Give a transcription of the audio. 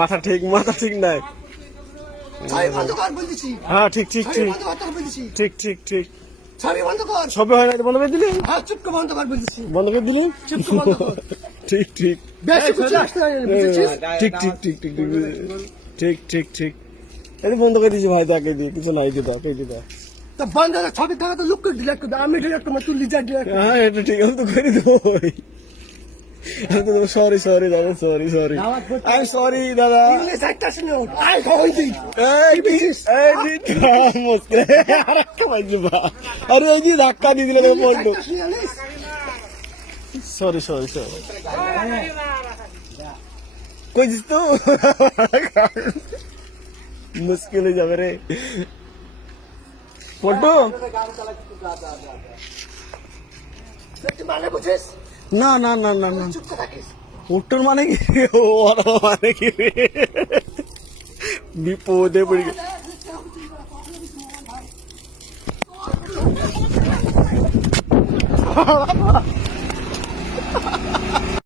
মাথা ঠিক নাই। হ্যাঁ ঠিক ঠিক ঠিক ঠিক ঠিক ঠিক ছবি হয় না, বন্ধ করে দিলি, বন্ধ করে দিলি, ঠিক ঠিক ঠিক ঠিক ঠিক ঠিক ঠিক ঠিক ঠিক এটা বন্ধ করে দিয়েছি ভাই, তাকে দিয়ে কিছু নাই, দিদা কে দিদা বন্ধ ছবি থাকা তো লুক করে ডিলেক্ট করে আমি ডিলেক্ট করে তুই লিজা ডিলেক্ট। হ্যাঁ এটা ঠিক আছে, তো করে দেবো। সরি সরি দাদা, সরি সরি, আই সরি দাদা। আরে এই যে ধাক্কা দিয়ে দিলে পড়লো। সরি সরি সরি, কইছিস তো মুশকিল হয়ে যাবে রে ফটো। না না না না না, উত্তর মানে কি, ওরা মানে কি, বিপদে পড়ে গেছে।